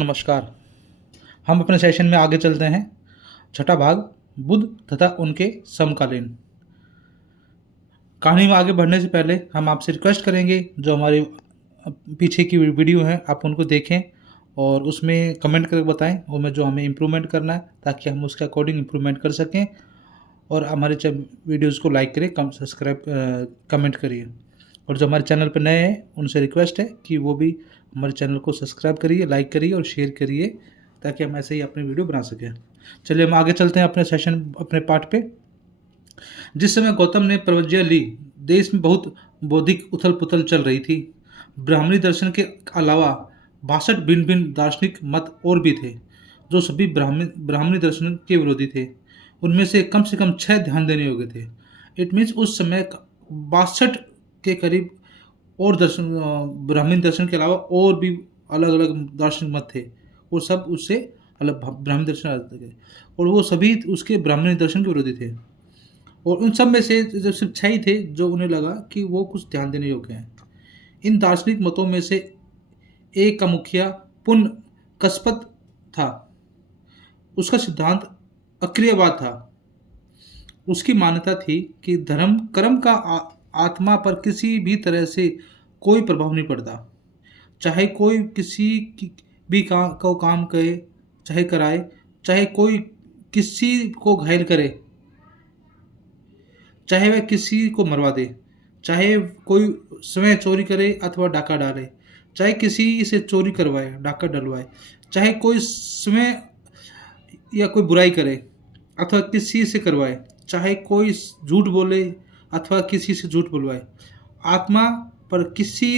नमस्कार। हम अपने सेशन में आगे चलते हैं। छठा भाग, बुद्ध तथा उनके समकालीन। कहानी में आगे बढ़ने से पहले हम आपसे रिक्वेस्ट करेंगे, जो हमारे पीछे की वीडियो हैं आप उनको देखें और उसमें कमेंट करके बताएं उनमें जो हमें इम्प्रूवमेंट करना है, ताकि हम उसके अकॉर्डिंग इम्प्रूवमेंट कर सकें। और हमारे वीडियोज़ को लाइक करें, सब्सक्राइब कमेंट करिए। और जो हमारे चैनल पर नए हैं उनसे रिक्वेस्ट है कि वो भी हमारे चैनल को सब्सक्राइब करिए, लाइक करिए और शेयर करिए, ताकि हम ऐसे ही अपनी वीडियो बना सकें। चलिए हम आगे चलते हैं अपने सेशन, अपने पार्ट पे। जिस समय गौतम ने प्रवज्ञा ली, देश में बहुत बौद्धिक उथल पुथल चल रही थी। ब्राह्मणी दर्शन के अलावा 62 भिन्न भिन्न दार्शनिक मत और भी थे, जो सभी ब्राह्मणी दर्शन के विरोधी थे। उनमें से कम 6 ध्यान देने योग्य थे। इट मीन्स उस समय 62 के करीब और ब्राह्मणी दर्शन के अलावा और भी अलग अलग दार्शनिक मत थे। वो सब उससे अलग ब्राह्मणी दर्शन आते थे और वो सभी उसके ब्राह्मणी दर्शन के विरोधी थे। और उन सब में से जब सिर्फ 6 ही थे जो उन्हें लगा कि वो कुछ ध्यान देने योग्य हैं। इन दार्शनिक मतों में से एक का मुखिया पुन कस्पत था। उसका सिद्धांत अक्रियवाद था। उसकी मान्यता थी कि धर्म कर्म का आत्मा पर किसी भी तरह से कोई प्रभाव नहीं पड़ता। चाहे कोई किसी भी को काम करे, चाहे कराए, चाहे कोई किसी को घायल करे, चाहे वह किसी को मरवा दे, चाहे कोई स्वयं चोरी करे अथवा डाका डाले, चाहे किसी से चोरी करवाए, डाका डलवाए, चाहे कोई स्वयं या कोई बुराई करे अथवा किसी से करवाए, चाहे कोई झूठ बोले अथवा किसी से झूठ बुलवाए, आत्मा पर किसी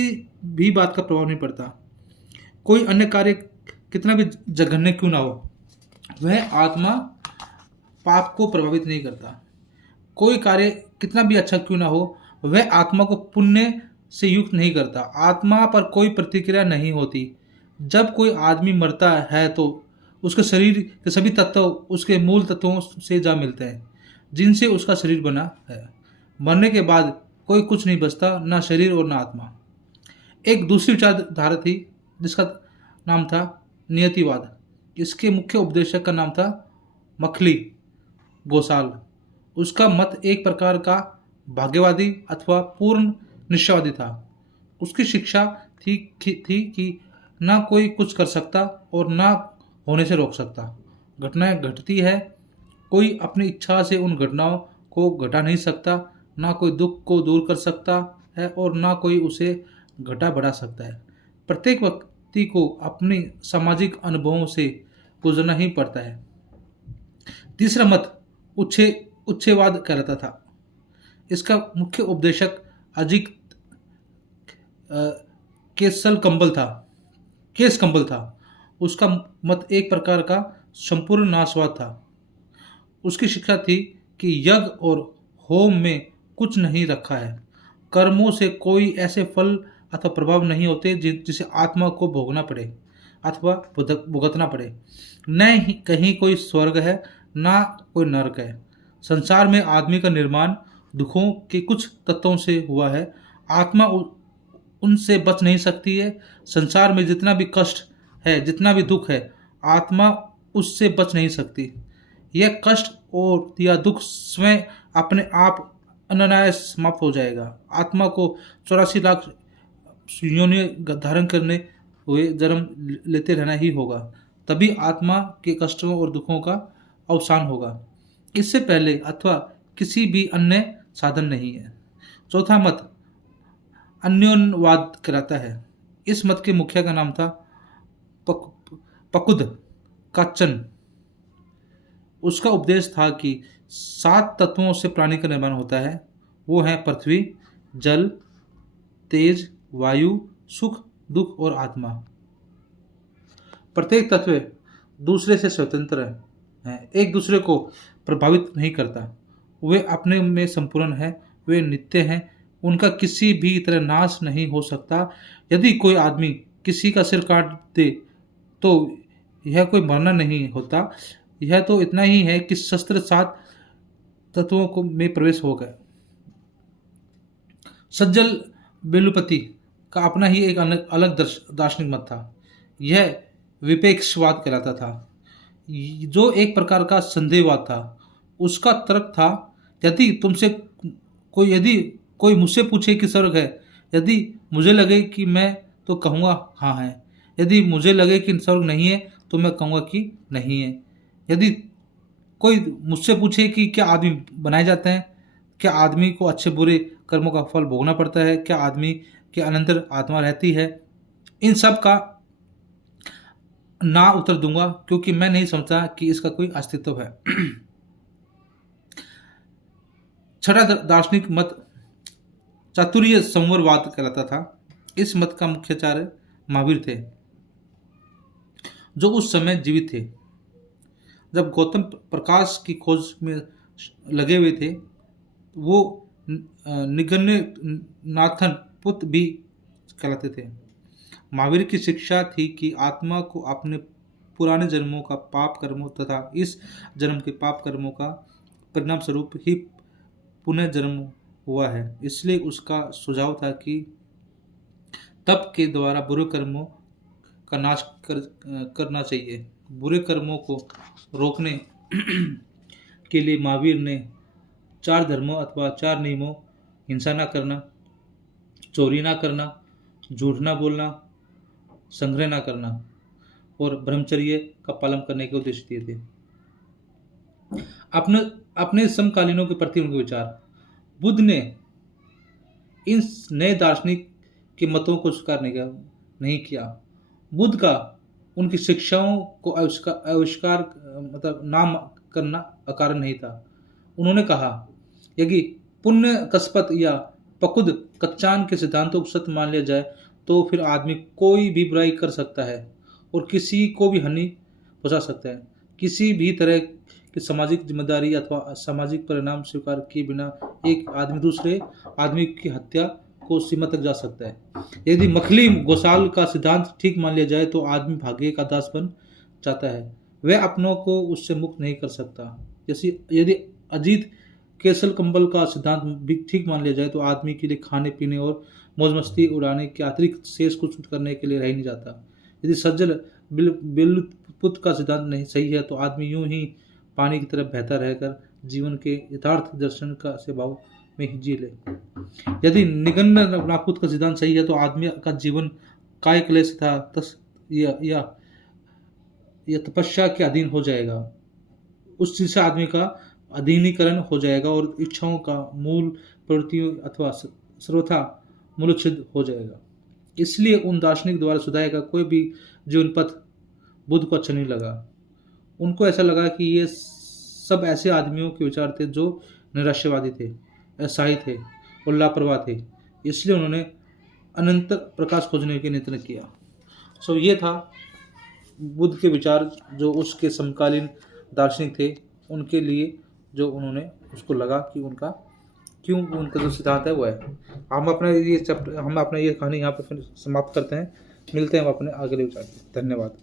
भी बात का प्रभाव नहीं पड़ता। कोई अन्य कार्य कितना भी जघन्य क्यों ना हो, वह आत्मा पाप को प्रभावित नहीं करता। कोई कार्य कितना भी अच्छा क्यों ना हो, वह आत्मा को पुण्य से युक्त नहीं करता। आत्मा पर कोई प्रतिक्रिया नहीं होती। जब कोई आदमी मरता है तो उसके शरीर के सभी तत्व उसके मूल तत्वों से जा मिलते हैं, जिनसे उसका शरीर बना है। मरने के बाद कोई कुछ नहीं बचता, ना शरीर और ना आत्मा। एक दूसरी विचारधारा थी जिसका नाम था नियतिवाद। इसके मुख्य उपदेशक का नाम था मखली गोसाल। उसका मत एक प्रकार का भाग्यवादी अथवा पूर्ण निश्चयवादी था। उसकी शिक्षा थी कि ना कोई कुछ कर सकता और ना होने से रोक सकता। घटनाएं घटती है, कोई अपनी इच्छा से उन घटनाओं को घटा नहीं सकता। ना कोई दुख को दूर कर सकता है और ना कोई उसे घटा बढ़ा सकता है। प्रत्येक व्यक्ति को अपने सामाजिक अनुभवों से गुजरना ही पड़ता है। तीसरा मत उच्छेवाद कहलाता था। इसका मुख्य उपदेशक अजित केस कंबल था। उसका मत एक प्रकार का संपूर्ण नाशवाद था। उसकी शिक्षा थी कि यज्ञ और होम में कुछ नहीं रखा है। कर्मों से कोई ऐसे फल अथवा प्रभाव नहीं होते जिसे आत्मा को भोगना पड़े अथवा भुगतना पड़े। न ही कहीं कोई स्वर्ग है, ना कोई नरक है। संसार में आदमी का निर्माण दुखों के कुछ तत्वों से हुआ है। आत्मा उनसे बच नहीं सकती है। संसार में जितना भी कष्ट है, जितना भी दुख है, आत्मा उससे बच नहीं सकती। यह कष्ट और या दुख स्वयं अपने आप अनायास समाप्त हो जाएगा। आत्मा को 84 लाख योनि धारण करने हुए जन्म लेते रहना ही होगा, तभी आत्मा के कष्टों और दुखों का अवसान होगा। इससे पहले अथवा किसी भी अन्य साधन नहीं है। चौथा मत अन्योन्यवाद कहलाता है। इस मत के मुखिया का नाम था पकुद काचन। उसका उपदेश था कि 7 तत्वों से प्राणी का निर्माण होता है। वो है पृथ्वी, जल, तेज, वायु, सुख, दुख और आत्मा। प्रत्येक तत्व दूसरे से स्वतंत्र है, एक दूसरे को प्रभावित नहीं करता। वे अपने में संपूर्ण है, वे नित्य हैं, उनका किसी भी तरह नाश नहीं हो सकता। यदि कोई आदमी किसी का सिर काट दे तो यह कोई मरना नहीं होता। यह तो इतना ही है कि शस्त्र 7 तत्वों को में प्रवेश हो गए। सज्जल बेलुपति का अपना ही एक अलग दार्शनिक मत था। यह विपेक्षवाद कहलाता था, जो एक प्रकार का संदेहवाद था। उसका तर्क था, यदि कोई मुझसे पूछे कि स्वर्ग है, यदि मुझे लगे कि मैं तो कहूँगा हाँ है, यदि मुझे लगे कि स्वर्ग नहीं है तो मैं कहूँगा कि नहीं है। यदि कोई मुझसे पूछे कि क्या आदमी बनाए जाते हैं, क्या आदमी को अच्छे बुरे कर्मों का फल भोगना पड़ता है, क्या आदमी के अनंतर आत्मा रहती है, इन सब का ना उत्तर दूंगा, क्योंकि मैं नहीं समझता कि इसका कोई अस्तित्व है। छठा दार्शनिक मत चातुर्य संवरवाद कहलाता था। इस मत का मुख्य आचार्य महावीर थे, जो उस समय जीवित थे जब गौतम प्रकाश की खोज में लगे हुए थे। वो निगन्य नाथन पुत्र भी कहलाते थे। महावीर की शिक्षा थी कि आत्मा को अपने पुराने जन्मों का पाप कर्मों तथा इस जन्म के पाप कर्मों का परिणाम स्वरूप ही पुनः जन्म हुआ है। इसलिए उसका सुझाव था कि तप के द्वारा बुरे कर्मों का नाश करना चाहिए। बुरे कर्मों को रोकने के लिए महावीर ने 4 धर्मों अथवा 4 नियमों, हिंसा न करना, चोरी ना करना, झूठ ना बोलना, संग्रह ना करना और ब्रह्मचर्य का पालन करने के उद्देश्य दिए थे। अपने समकालीनों के प्रति उनके विचार। बुद्ध ने इन नए दार्शनिक के मतों को स्वीकार नहीं किया। बुद्ध का उनकी शिक्षाओं को आविष्कार मतलब नाम करना अकारण नहीं था। उन्होंने कहा, यदि पुण्य कस्पत या पकुद कच्चान के सिद्धांतों को सत्य मान लिया जाए तो फिर आदमी कोई भी बुराई कर सकता है और किसी को भी हानि पहुंचा सकता है। किसी भी तरह की सामाजिक जिम्मेदारी अथवा सामाजिक परिणाम स्वीकार किए बिना एक आदमी दूसरे आदमी की हत्या को सीमा तक जा सकता है। यदि मखली गोसाल का सिद्धांत ठीक मान लिया जाए तो आदमी भाग्य का दास बन जाता है, वह अपनों को उससे मुक्त नहीं कर सकता। जैसे यदि अजीत केसल कंबल का सिद्धांत भी ठीक मान लिया जाए तो आदमी के लिए खाने पीने और मौज मस्ती उड़ाने के अतिरिक्त शेष कुछ करने के लिए रह नहीं जाता। यदि सज्जल बिलपुत का सिद्धांत नहीं सही है तो आदमी यूं ही पानी की तरफ बहता रहकर जीवन के यथार्थ दर्शन का स्वभाव में ही जी ले। यदि निगन्य नापुत का सिद्धांत सही है तो आदमी का जीवन काय क्लेश था या तपस्या के अधीन हो जाएगा। उस चीज से आदमी का अधीनीकरण हो जाएगा और इच्छाओं का मूल प्रवृत्तियों अथवा सर्वथा मूलोच्छेद हो जाएगा। इसलिए उन दार्शनिक द्वारा सुधाया का कोई भी जीवन पथ बुद्ध को अच्छा नहीं लगा। उनको ऐसा लगा कि ये सब ऐसे आदमियों के विचार थे जो निराशावादी थे, असहाय थे और लापरवाह थे। इसलिए उन्होंने अनंत प्रकाश खोजने के नियत्न किया। ये था बुद्ध के विचार जो उसके समकालीन दार्शनिक थे, उनके लिए जो उन्होंने उसको लगा कि उनका जो सिद्धांत है वो है। हम अपना ये कहानी यहाँ पर फिर समाप्त करते हैं। मिलते हैं हम अपने अगले विचार। धन्यवाद।